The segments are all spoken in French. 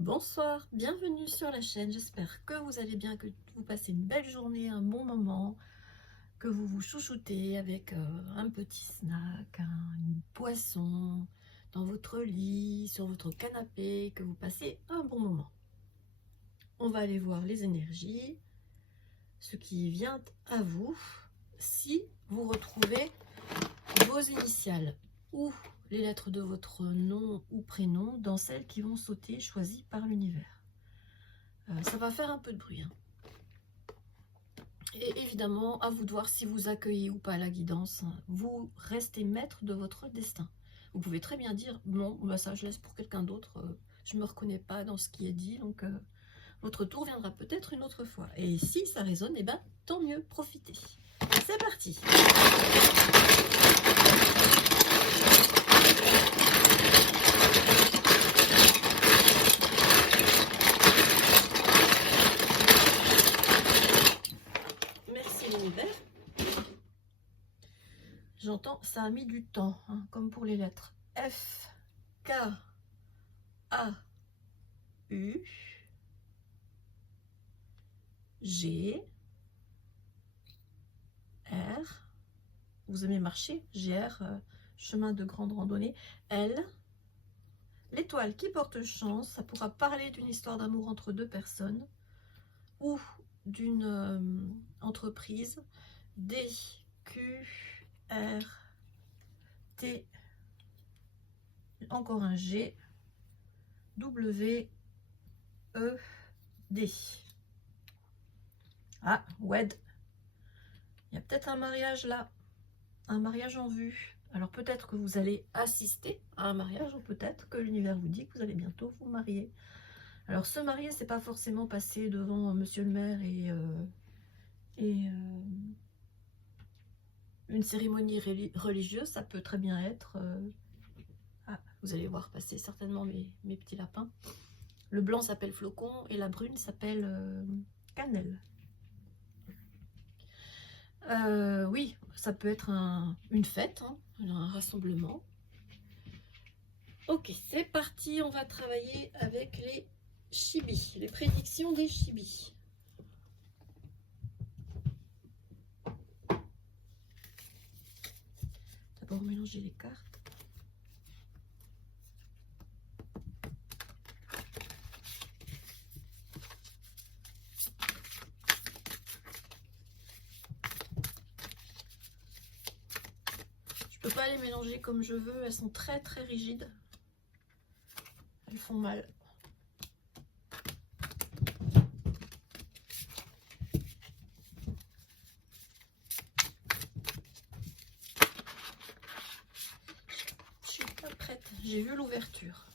Bonsoir, bienvenue sur la chaîne, j'espère que vous allez bien, que vous passez une belle journée, un bon moment, que vous vous chouchoutez avec un petit snack, une boisson, dans votre lit, sur votre canapé, que vous passez un bon moment. On va aller voir les énergies, ce qui vient à vous, si vous retrouvez vos initiales ou les lettres de votre nom ou prénom dans celles qui vont sauter choisies par l'univers. Ça va faire un peu de bruit. Et évidemment, à vous de voir si vous accueillez ou pas la guidance. Vous restez maître de votre destin. Vous pouvez très bien dire, non, bah ça je laisse pour quelqu'un d'autre. Je ne me reconnais pas dans ce qui est dit. Donc, votre tour viendra peut-être une autre fois. Et si ça résonne, eh ben, tant mieux, profitez. C'est parti. Merci l'univers. J'entends, ça a mis du temps, hein, comme pour les lettres. F, K, A, U, G, R, vous aimez marcher, GR, chemin de grande randonnée, L, l'étoile qui porte chance, ça pourra parler d'une histoire d'amour entre deux personnes ou d'une entreprise, D, Q, R, T, encore un G, W, E, D. Ah, WED, il y a peut-être un mariage là, un mariage en vue. Alors peut-être que vous allez assister à un mariage ou peut-être que l'univers vous dit que vous allez bientôt vous marier. Alors se marier, c'est pas forcément passer devant monsieur le maire et une cérémonie religieuse, ça peut très bien être... Ah, vous allez voir passer certainement mes petits lapins. Le blanc s'appelle flocon et la brune s'appelle cannelle. Oui, ça peut être une fête, hein, un rassemblement. Ok, c'est parti, on va travailler avec les chibis, les prédictions des chibis. D'abord mélanger les cartes. Je peux pas les mélanger comme je veux, elles sont très très rigides. Elles font mal. Je suis pas prête, j'ai vu l'ouverture.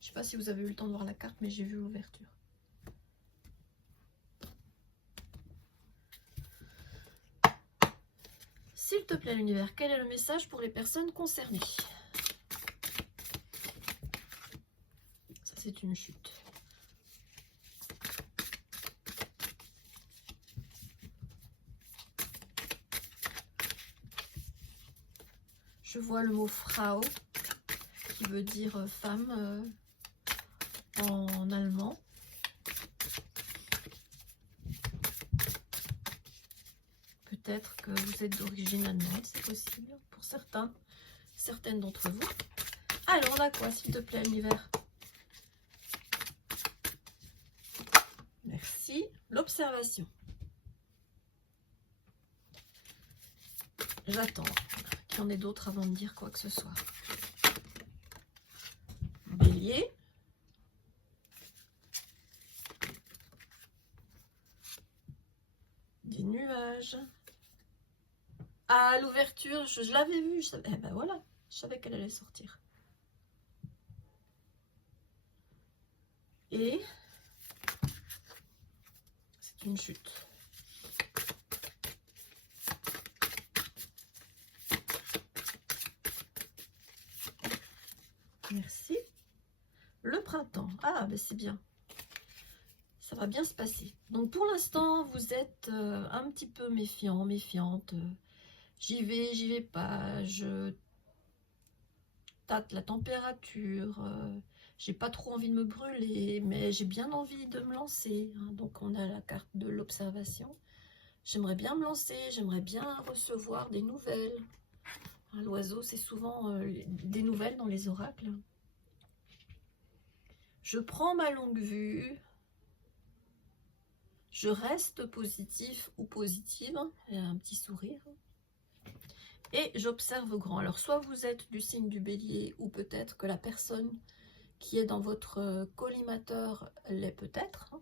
Je sais pas si vous avez eu le temps de voir la carte, mais j'ai vu l'ouverture. S'il te plaît l'univers, quel est le message pour les personnes concernées? Ça c'est une chute. Je vois le mot Frau qui veut dire femme en allemand. Peut-être que vous êtes d'origine allemande, c'est possible pour certaines d'entre vous. Alors on a quoi s'il te plaît l'univers? Merci. L'observation. J'attends qu'il y en ait d'autres avant de dire quoi que ce soit. Bélier. Des nuages. Ah, l'ouverture, je l'avais vue. Eh ben voilà, je savais qu'elle allait sortir. Et c'est une chute. Merci. Le printemps. Ah, ben c'est bien. Ça va bien se passer. Donc pour l'instant, vous êtes un petit peu méfiant, méfiante. J'y vais pas. Je tâte la température. j'ai pas trop envie de me brûler, mais j'ai bien envie de me lancer. Hein. Donc on a la carte de l'observation. J'aimerais bien me lancer, j'aimerais bien recevoir des nouvelles. Hein, l'oiseau, c'est souvent des nouvelles dans les oracles. Je prends ma longue vue. Je reste positif ou positive. Il y a un petit sourire. Et j'observe grand. Alors, soit vous êtes du signe du bélier, ou peut-être que la personne qui est dans votre collimateur l'est peut-être.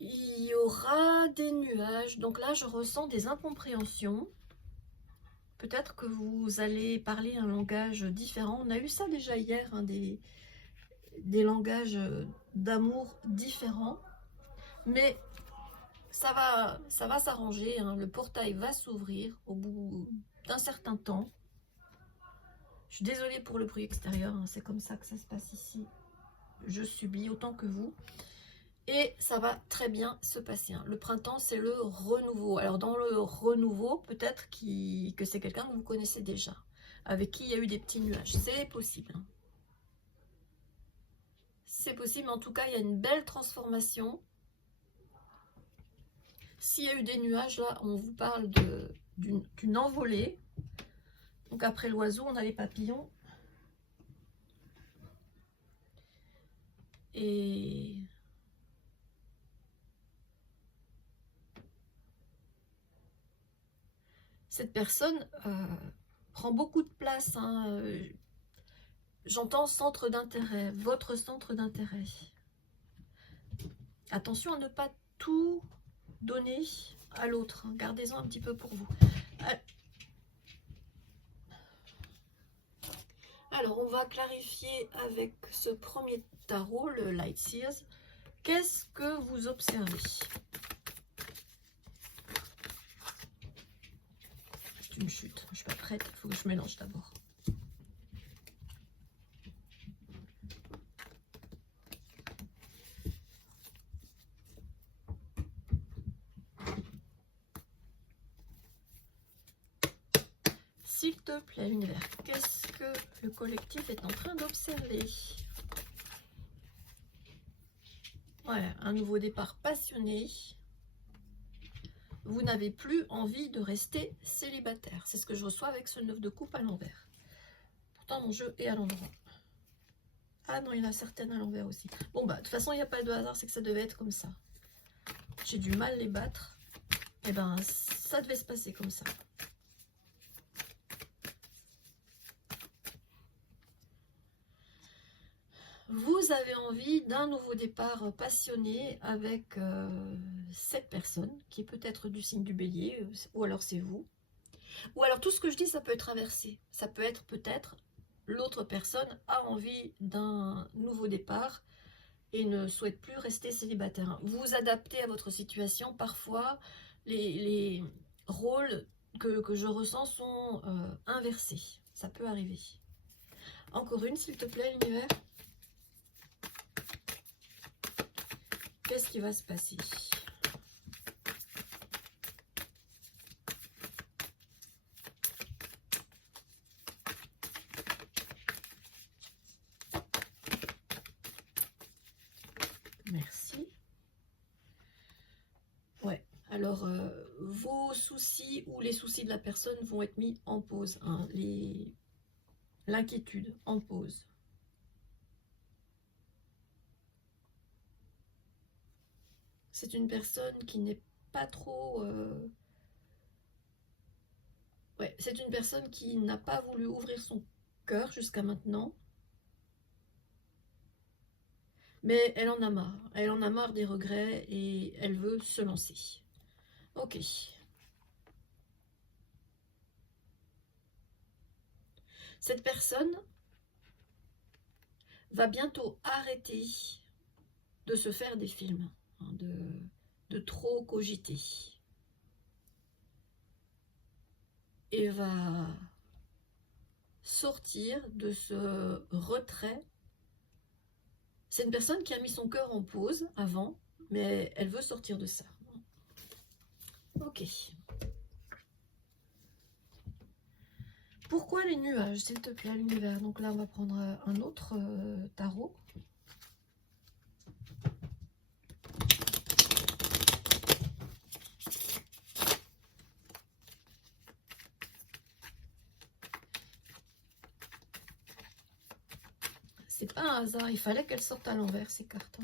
Il y aura des nuages. Donc là, je ressens des incompréhensions. Peut-être que vous allez parler un langage différent. On a eu ça déjà hier, hein, des langages d'amour différents. Mais ça va s'arranger. Hein. Le portail va s'ouvrir au bout d'un certain temps. Je suis désolée pour le bruit extérieur. Hein. C'est comme ça que ça se passe ici. Je subis autant que vous. Et ça va très bien se passer. Hein. Le printemps, c'est le renouveau. Alors, dans le renouveau, peut-être que c'est quelqu'un que vous connaissez déjà, avec qui il y a eu des petits nuages. C'est possible. Hein. C'est possible, en tout cas, il y a une belle transformation. S'il y a eu des nuages, là, on vous parle d'une envolée. Donc, après l'oiseau, on a les papillons. Et... cette personne prend beaucoup de place. Hein. J'entends centre d'intérêt, votre centre d'intérêt. Attention à ne pas tout donner à l'autre. Hein. Gardez-en un petit peu pour vous. Alors, on va clarifier avec ce premier tarot, le Light Seers. Qu'est-ce que vous observez? C'est une chute. Je ne suis pas prête. Il faut que je mélange d'abord. S'il te plaît, l'univers, qu'est-ce que le collectif est en train d'observer? Ouais, un nouveau départ passionné. Vous n'avez plus envie de rester célibataire. C'est ce que je reçois avec ce 9 de coupe à l'envers. Pourtant, mon jeu est à l'endroit. Ah non, il y en a certaines à l'envers aussi. Bon, bah, de toute façon, il n'y a pas de hasard, c'est que ça devait être comme ça. J'ai du mal les battre. Et ben, ça devait se passer comme ça. Vous avez envie d'un nouveau départ passionné avec cette personne qui est peut-être du signe du bélier, ou alors c'est vous. Ou alors tout ce que je dis, ça peut être inversé. Ça peut être peut-être l'autre personne a envie d'un nouveau départ et ne souhaite plus rester célibataire. Vous adaptez à votre situation. Parfois, les rôles que je ressens sont inversés. Ça peut arriver. Encore une, s'il te plaît, l'univers. Qu'est-ce qui va se passer? Merci. Ouais, alors vos soucis ou les soucis de la personne vont être mis en pause. Hein, l'inquiétude en pause. C'est une personne qui n'est pas trop... ouais, c'est une personne qui n'a pas voulu ouvrir son cœur jusqu'à maintenant. Mais elle en a marre. Elle en a marre des regrets et elle veut se lancer. Ok. Cette personne va bientôt arrêter de se faire des films, hein, de trop cogiter. Et va sortir de ce retrait. C'est une personne qui a mis son cœur en pause avant, mais elle veut sortir de ça. Ok. Pourquoi les nuages, s'il te plaît, l'univers? Donc là, on va prendre un autre tarot. C'est pas un hasard, il fallait qu'elles sortent à l'envers, ces cartes.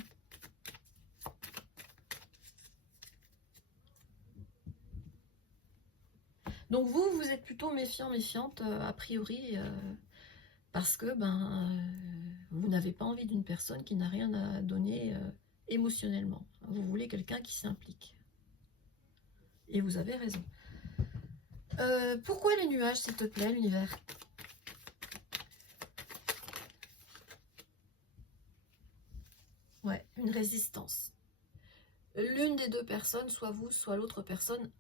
Donc vous êtes plutôt méfiant, méfiante, a priori, parce que vous n'avez pas envie d'une personne qui n'a rien à donner émotionnellement. Vous voulez quelqu'un qui s'implique. Et vous avez raison. Pourquoi les nuages, s'il te plaît, l'univers? Ouais, une résistance. L'une des deux personnes, soit vous, soit l'autre personne,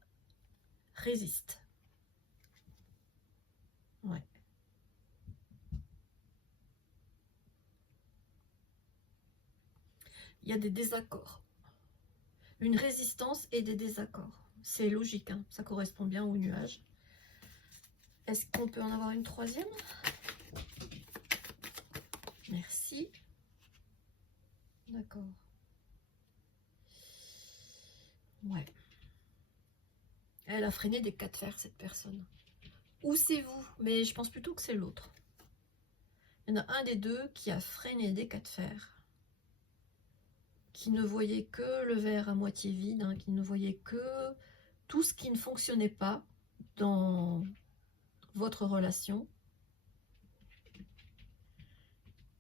résiste. Ouais. Il y a des désaccords. Une résistance et des désaccords. C'est logique, hein, ça correspond bien aux nuages. Est-ce qu'on peut en avoir une troisième? Merci. D'accord. Ouais. Elle a freiné des cas de fer, cette personne. Ou c'est vous, mais je pense plutôt que c'est l'autre. Il y en a un des deux qui a freiné des cas de fer, qui ne voyait que le verre à moitié vide, hein, qui ne voyait que tout ce qui ne fonctionnait pas dans votre relation,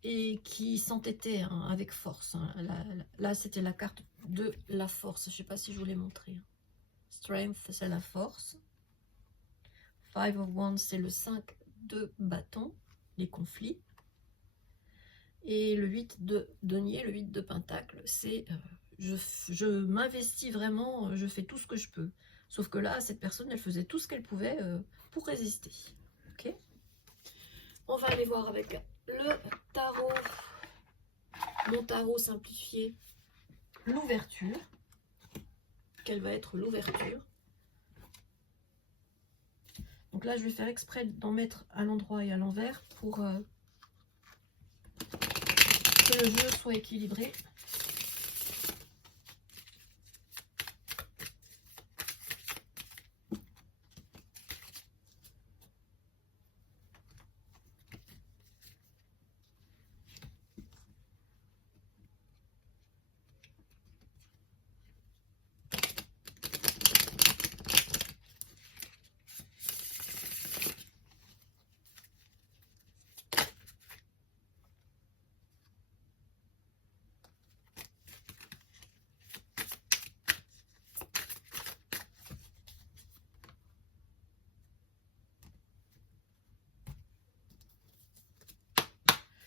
et qui s'entêtait avec force. Hein. Là, c'était la carte de la force. Je ne sais pas si je vous l'ai montré. Strength, c'est la force. Five of Wands, c'est le 5 de bâton, les conflits. Et le 8 de denier, le 8 de pentacle, c'est je m'investis vraiment, je fais tout ce que je peux. Sauf que là, cette personne, elle faisait tout ce qu'elle pouvait pour résister. Ok. On va aller voir avec le tarot, mon tarot simplifié, l'ouverture. Quelle va être l'ouverture? Donc là, je vais faire exprès d'en mettre à l'endroit et à l'envers pour que le jeu soit équilibré.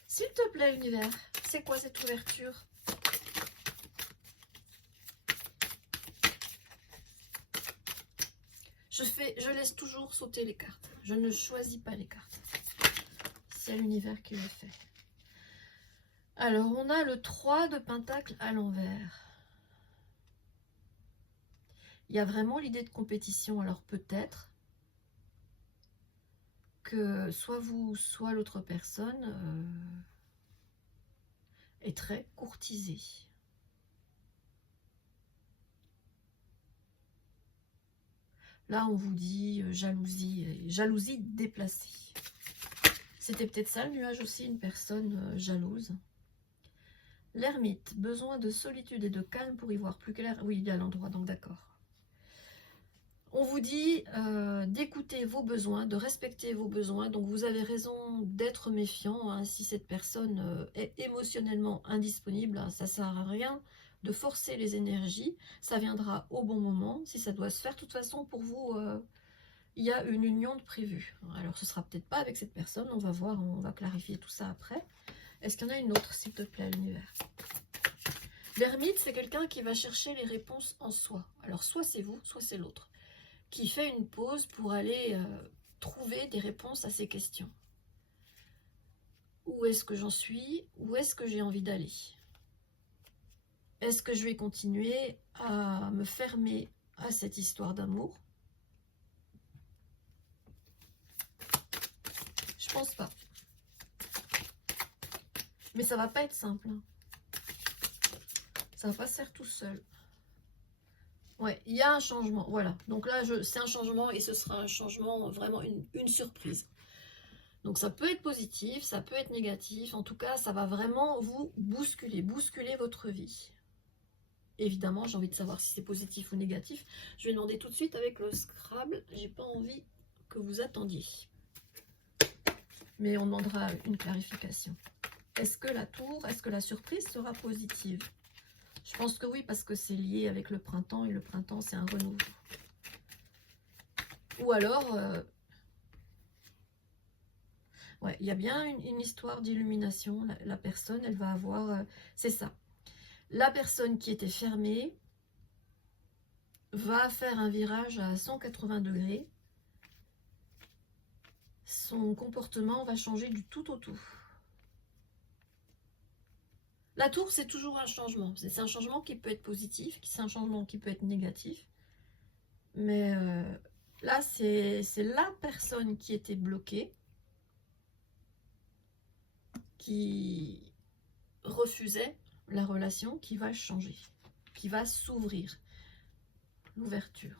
S'il te plaît, l'univers, c'est quoi cette ouverture? Je laisse toujours sauter les cartes. Je ne choisis pas les cartes. C'est l'univers qui le fait. Alors, on a le 3 de pentacle à l'envers. Il y a vraiment l'idée de compétition. Alors, peut-être que soit vous, soit l'autre personne est très courtisée. Là, on vous dit jalousie déplacée. C'était peut-être ça le nuage aussi, une personne jalouse. L'ermite, besoin de solitude et de calme pour y voir plus clair. Oui, il y a l'endroit, donc d'accord. On vous dit d'écouter vos besoins, de respecter vos besoins. Donc vous avez raison d'être méfiant. Hein, si cette personne est émotionnellement indisponible, hein, ça ne sert à rien de forcer les énergies. Ça viendra au bon moment. Si ça doit se faire, de toute façon, pour vous, il y a une union de prévue. Alors ce ne sera peut-être pas avec cette personne. On va voir, on va clarifier tout ça après. Est-ce qu'il y en a une autre, s'il te plaît, l'univers? L'ermite, c'est quelqu'un qui va chercher les réponses en soi. Alors soit c'est vous, soit c'est l'autre, qui fait une pause pour aller trouver des réponses à ces questions. Où est-ce que j'en suis? Où est-ce que j'ai envie d'aller? Est-ce que je vais continuer à me fermer à cette histoire d'amour? pense pas. Mais ça va pas être simple. Hein. Ça va pas se faire tout seul. Ouais, il y a un changement. Voilà. Donc là, c'est un changement et ce sera un changement, vraiment une surprise. Donc ça peut être positif, ça peut être négatif. En tout cas, ça va vraiment vous bousculer votre vie. Évidemment, j'ai envie de savoir si c'est positif ou négatif. Je vais demander tout de suite avec le Scrabble. J'ai pas envie que vous attendiez. Mais on demandera une clarification. Est-ce que la tour, est-ce que la surprise sera positive? Je pense que oui, parce que c'est lié avec le printemps, et le printemps, c'est un renouveau. Ou alors, ouais, il y a bien une histoire d'illumination. La personne, elle va avoir, c'est ça. La personne qui était fermée va faire un virage à 180 degrés. Son comportement va changer du tout au tout. La tour, c'est toujours un changement. C'est un changement qui peut être positif, c'est un changement qui peut être négatif. Mais là, c'est la personne qui était bloquée, qui refusait la relation, qui va changer, qui va s'ouvrir. L'ouverture.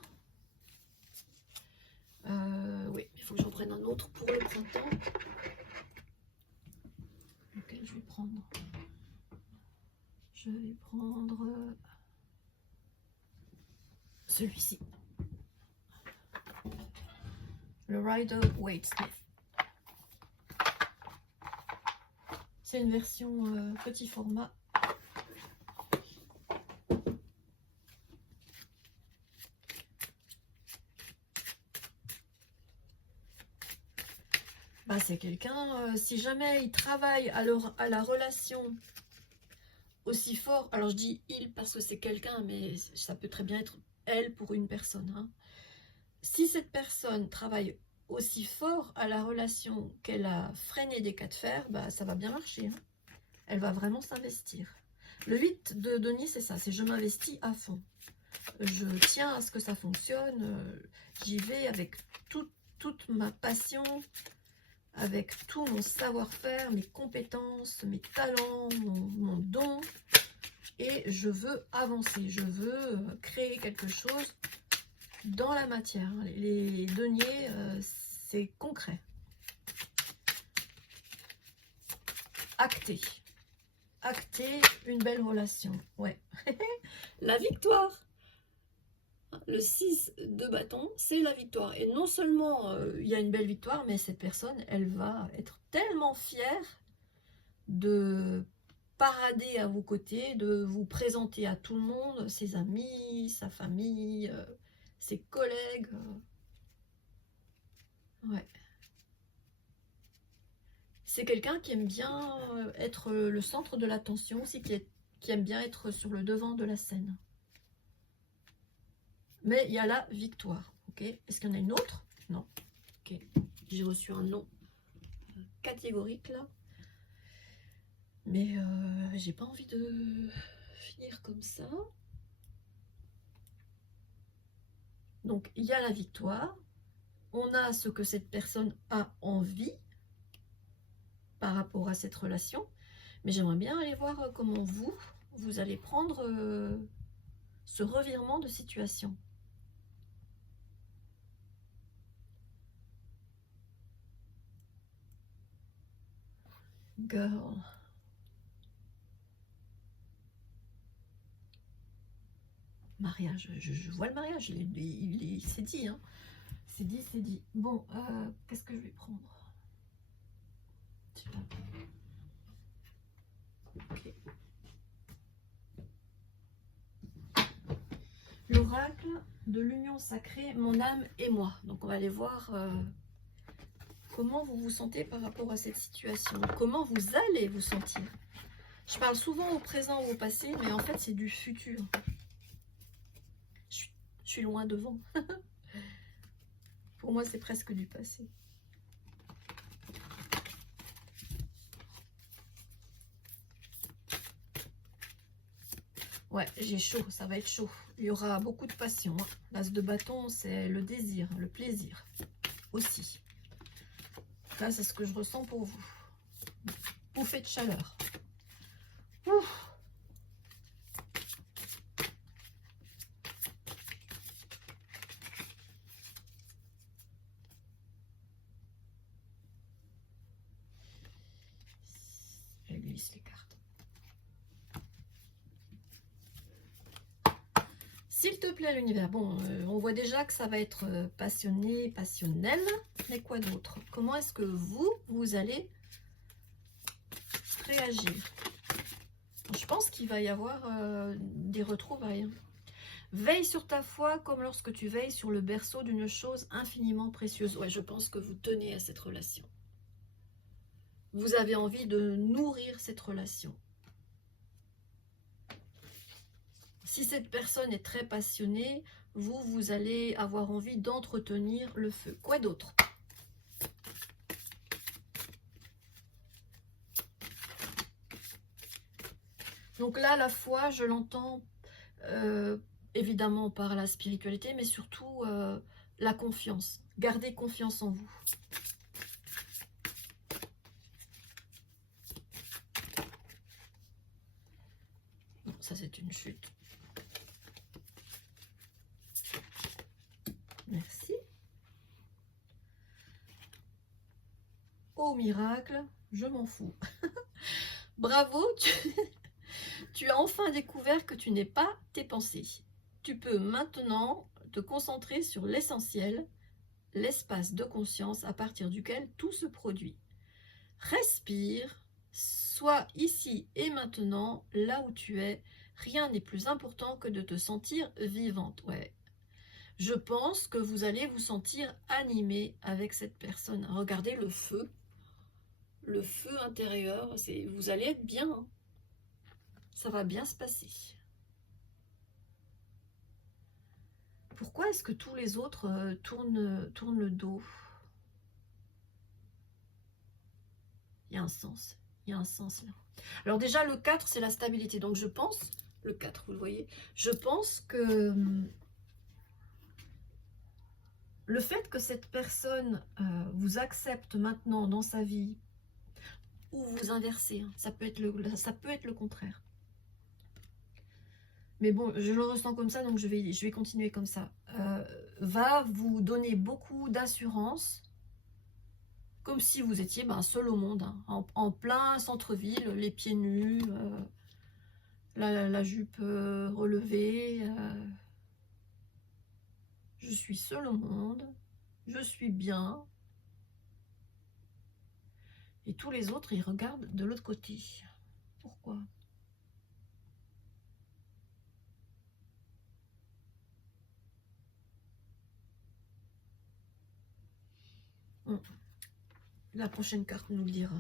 Oui, il faut que j'en prenne un autre pour le printemps. Lequel je vais prendre? Je vais prendre celui-ci. Le Rider Waite Smith. C'est une version petit format. Bah, c'est quelqu'un, si jamais il travaille à la relation aussi fort, alors je dis il parce que c'est quelqu'un, mais ça peut très bien être elle pour une personne. Hein. Si cette personne travaille aussi fort à la relation qu'elle a freiné des cas de fer, bah, ça va bien marcher. Hein. Elle va vraiment s'investir. Le 8 de Denis, c'est ça, c'est je m'investis à fond. Je tiens à ce que ça fonctionne, j'y vais avec toute ma passion, avec tout mon savoir-faire, mes compétences, mes talents, mon don. Et je veux avancer, je veux créer quelque chose dans la matière. Les deniers, c'est concret. Acter. Acter une belle relation. Ouais. La victoire. Le 6 de bâton, c'est la victoire. Et non seulement il y a une belle victoire, mais cette personne, elle va être tellement fière de parader à vos côtés, de vous présenter à tout le monde, ses amis, sa famille, ses collègues. Ouais. C'est quelqu'un qui aime bien être le centre de l'attention, aussi qui aime bien être sur le devant de la scène. Mais il y a la victoire. Ok. Est-ce qu'il y en a une autre? Non. Ok. J'ai reçu un non catégorique là. Mais j'ai pas envie de finir comme ça. Donc il y a la victoire. On a ce que cette personne a envie par rapport à cette relation. Mais j'aimerais bien aller voir comment vous allez prendre ce revirement de situation. Girl. Mariage, je vois le mariage, il s'est dit, hein. C'est dit, c'est dit. Bon, qu'est-ce que je vais prendre? Okay. L'oracle de l'union sacrée, mon âme et moi. Donc on va aller voir comment vous vous sentez par rapport à cette situation. Comment vous allez vous sentir. Je parle souvent au présent ou au passé, mais en fait c'est du futur. Je suis loin devant. Pour moi c'est presque du passé. Ouais, j'ai chaud, ça va être chaud. Il y aura beaucoup de passion. Hein. L'as de bâton, c'est le désir, le plaisir aussi. Là, c'est ce que je ressens pour vous. Bouffée de chaleur. Ouf. Je glisse les cartes. S'il te plaît, l'univers. Bon, on voit déjà que ça va être passionné, passionnel. Mais quoi d'autre? Comment est-ce que vous allez réagir? Je pense qu'il va y avoir des retrouvailles. Veille sur ta foi comme lorsque tu veilles sur le berceau d'une chose infiniment précieuse. Ouais, je pense que vous tenez à cette relation. Vous avez envie de nourrir cette relation. Si cette personne est très passionnée, vous allez avoir envie d'entretenir le feu. Quoi d'autre? Donc là, la foi, je l'entends évidemment par la spiritualité, mais surtout la confiance. Gardez confiance en vous. Non, ça c'est une chute. Merci. Oh miracle, je m'en fous. Bravo, tu as enfin découvert que tu n'es pas tes pensées. Tu peux maintenant te concentrer sur l'essentiel, l'espace de conscience à partir duquel tout se produit. Respire, sois ici et maintenant, là où tu es. Rien n'est plus important que de te sentir vivante. Ouais. Je pense que vous allez vous sentir animé avec cette personne. Regardez le feu intérieur, vous allez être bien. Hein. Ça va bien se passer. Pourquoi est-ce que tous les autres tournent le dos? Il y a un sens. Il y a un sens là. Alors déjà, le 4, c'est la stabilité. Donc je pense, le 4, vous le voyez, je pense que le fait que cette personne vous accepte maintenant dans sa vie, ou vous inversez, hein, ça peut être le contraire. Mais bon, je le ressens comme ça, donc je vais continuer comme ça. Va vous donner beaucoup d'assurance, comme si vous étiez seul au monde, hein, en plein centre-ville, les pieds nus, la jupe relevée. Je suis seul au monde, je suis bien. Et tous les autres, ils regardent de l'autre côté. Pourquoi ? La prochaine carte nous le dira.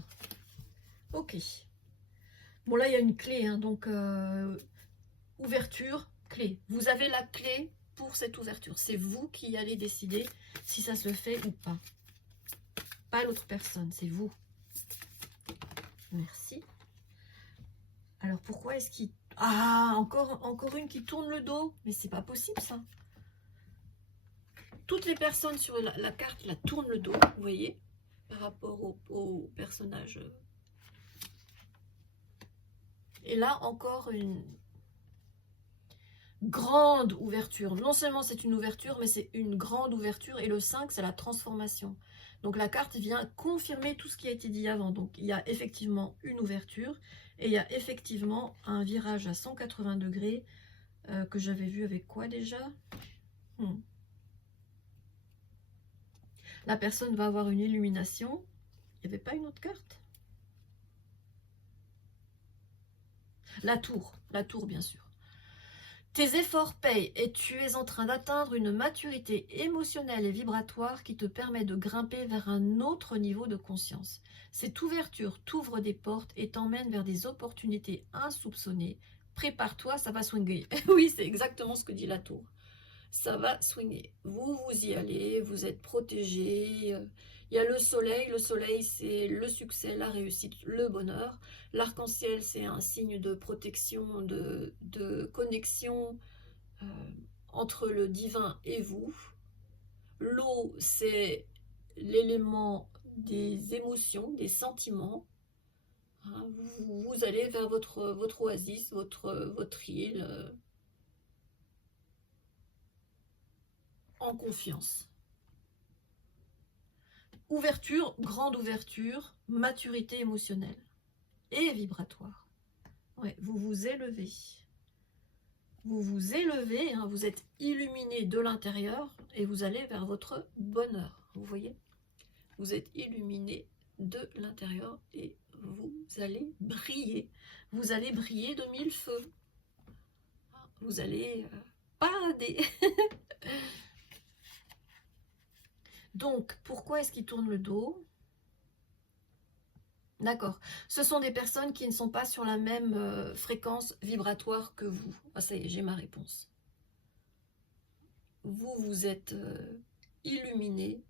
Ok. Bon, là, il y a une clé, hein, donc ouverture, clé. Vous avez la clé pour cette ouverture. C'est vous qui allez décider si ça se fait ou pas. Pas l'autre personne, c'est vous. Merci. Alors, pourquoi est-ce qu'il... Ah, encore une qui tourne le dos. Mais c'est pas possible, ça. Toutes les personnes sur la carte, la tournent le dos, vous voyez, par rapport au personnage. Et là, encore une grande ouverture. Non seulement c'est une ouverture, mais c'est une grande ouverture. Et le 5, c'est la transformation. Donc la carte vient confirmer tout ce qui a été dit avant. Donc il y a effectivement une ouverture. Et il y a effectivement un virage à 180 degrés que j'avais vu avec quoi déjà La personne va avoir une illumination. Il n'y avait pas une autre carte? La tour bien sûr. Tes efforts payent et tu es en train d'atteindre une maturité émotionnelle et vibratoire qui te permet de grimper vers un autre niveau de conscience. Cette ouverture t'ouvre des portes et t'emmène vers des opportunités insoupçonnées. Prépare-toi, ça va swinguer. Oui, c'est exactement ce que dit la tour. Ça va swinguer. Vous y allez, vous êtes protégé. Il y a le soleil c'est le succès, la réussite, le bonheur. L'arc-en-ciel, c'est un signe de protection, de connexion entre le divin et vous. L'eau, c'est l'élément des émotions, des sentiments. Hein, vous allez vers votre oasis, votre île, en confiance. Ouverture, grande ouverture, maturité émotionnelle et vibratoire. Ouais, vous vous élevez. Vous vous élevez, hein, vous êtes illuminé de l'intérieur et vous allez vers votre bonheur. Vous voyez? Vous êtes illuminé de l'intérieur et vous allez briller. Vous allez briller de mille feux. Vous allez parader. Donc, pourquoi est-ce qu'il tourne le dos? D'accord. Ce sont des personnes qui ne sont pas sur la même fréquence vibratoire que vous. Ah, ça y est, j'ai ma réponse. Vous, vous êtes illuminé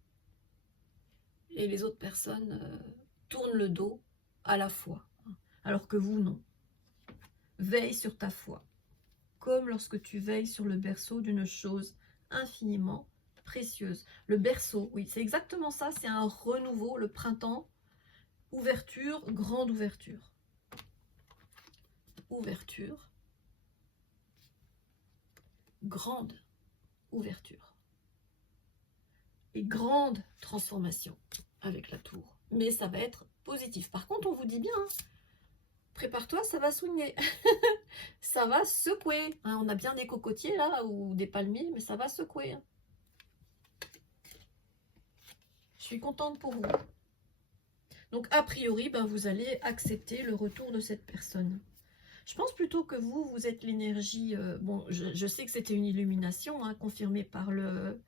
et les autres personnes tournent le dos à la foi. Alors que vous, non. Veille sur ta foi. Comme lorsque tu veilles sur le berceau d'une chose infiniment précieuse. Le berceau, oui, c'est exactement ça. C'est un renouveau, le printemps. Ouverture, grande ouverture. Ouverture. Grande ouverture. Et grande transformation avec la tour. Mais ça va être positif. Par contre, on vous dit bien, hein, prépare-toi, ça va swinguer. Ça va secouer. Hein, on a bien des cocotiers là, ou des palmiers, mais ça va secouer. Hein. Je suis contente pour vous. Donc, a priori, ben, vous allez accepter le retour de cette personne. Je pense plutôt que vous, vous êtes l'énergie... bon, je sais que c'était une illumination, hein, confirmée par le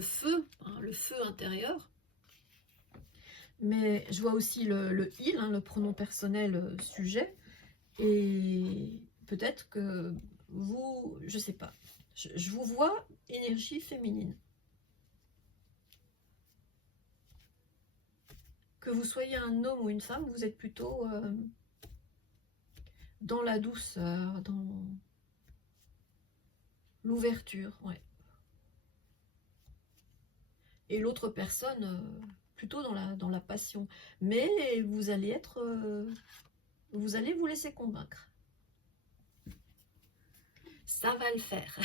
feu, hein, le feu intérieur. Mais je vois aussi le il, hein, le pronom personnel sujet. Et peut-être que vous, je sais pas, je vous vois énergie féminine. Que vous soyez un homme ou une femme, vous êtes plutôt dans la douceur, dans l'ouverture, ouais. Et l'autre personne, plutôt dans la passion. Mais vous allez être... vous allez vous laisser convaincre. Ça va le faire.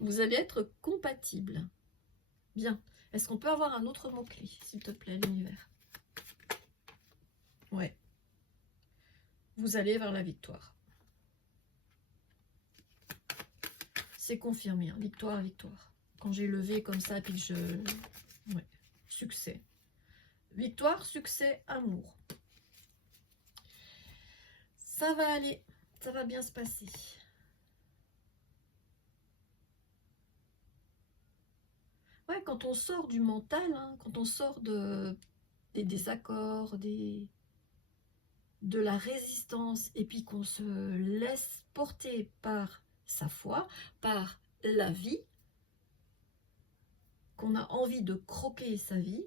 Vous allez être compatible. Bien. Est-ce qu'on peut avoir un autre mot-clé, s'il te plaît, l'univers? Ouais. Vous allez vers la victoire. C'est confirmé, hein. Victoire, victoire. Quand j'ai levé comme ça, puis je... Ouais. Succès. Victoire, succès, amour. Ça va aller. Ça va bien se passer. Ouais, quand on sort du mental, hein, quand on sort des désaccords, de la résistance, et puis qu'on se laisse porter par sa foi, par la vie, qu'on a envie de croquer sa vie,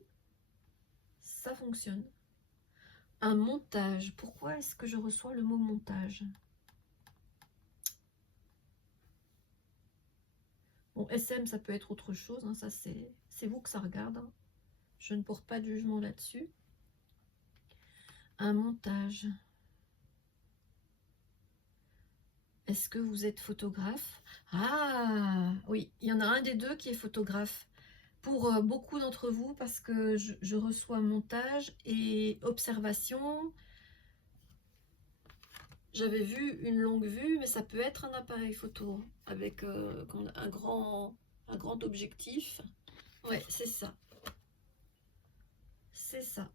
ça fonctionne. Un montage. Pourquoi est-ce que je reçois le mot montage? Bon, SM, ça peut être autre chose, hein, ça c'est vous que ça regarde. Hein. Je ne porte pas de jugement là-dessus. Un montage. Est-ce que vous êtes photographe? Ah, oui, il y en a un des deux qui est photographe. Pour beaucoup d'entre vous, parce que je reçois montage et observation. J'avais vu une longue vue, mais ça peut être un appareil photo avec un grand objectif. Ouais, c'est ça. C'est ça.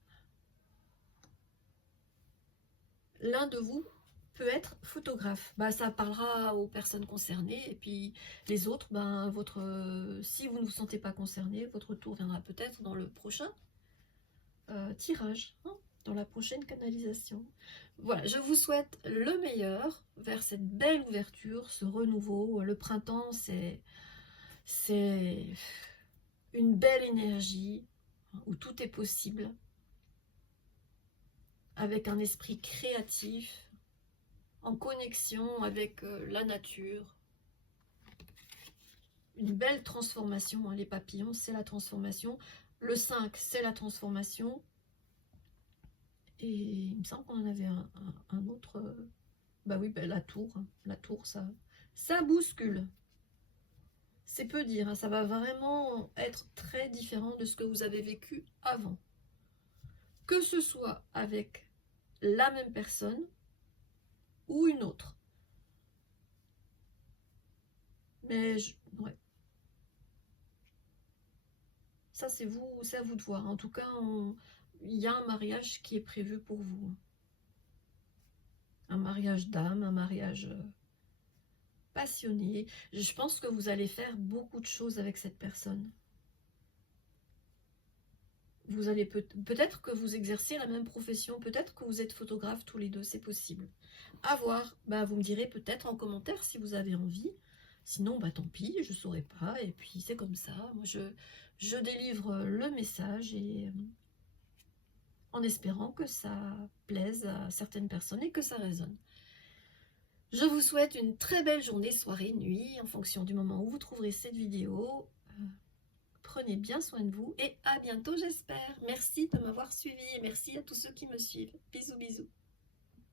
L'un de vous peut être photographe. Bah, ça parlera aux personnes concernées. Et puis les autres, ben, si vous ne vous sentez pas concerné, votre tour viendra peut-être dans le prochain tirage, hein, dans la prochaine canalisation. Voilà, je vous souhaite le meilleur vers cette belle ouverture, ce renouveau. Le printemps, c'est une belle énergie où tout est possible, avec un esprit créatif, en connexion avec la nature. Une belle transformation, hein, les papillons, c'est la transformation. Le 5, c'est la transformation. Et il me semble qu'on en avait un autre. Bah oui, bah la tour. La tour, ça bouscule. C'est peu dire, hein, ça va vraiment être très différent de ce que vous avez vécu avant. Que ce soit avec la même personne ou une autre. Mais ouais. Ça, c'est à vous de voir. En tout cas, il y a un mariage qui est prévu pour vous. Un mariage d'âme, un mariage passionné. Je pense que vous allez faire beaucoup de choses avec cette personne. Vous allez peut-être que vous exercez la même profession, peut-être que vous êtes photographe tous les deux, c'est possible. À voir, bah, vous me direz peut-être en commentaire si vous avez envie. Sinon, bah tant pis, je ne saurais pas. Et puis c'est comme ça. Moi, je délivre le message et en espérant que ça plaise à certaines personnes et que ça résonne. Je vous souhaite une très belle journée, soirée, nuit, en fonction du moment où vous trouverez cette vidéo. Prenez bien soin de vous et à bientôt, j'espère. Merci de m'avoir suivi et merci à tous ceux qui me suivent. Bisous, bisous.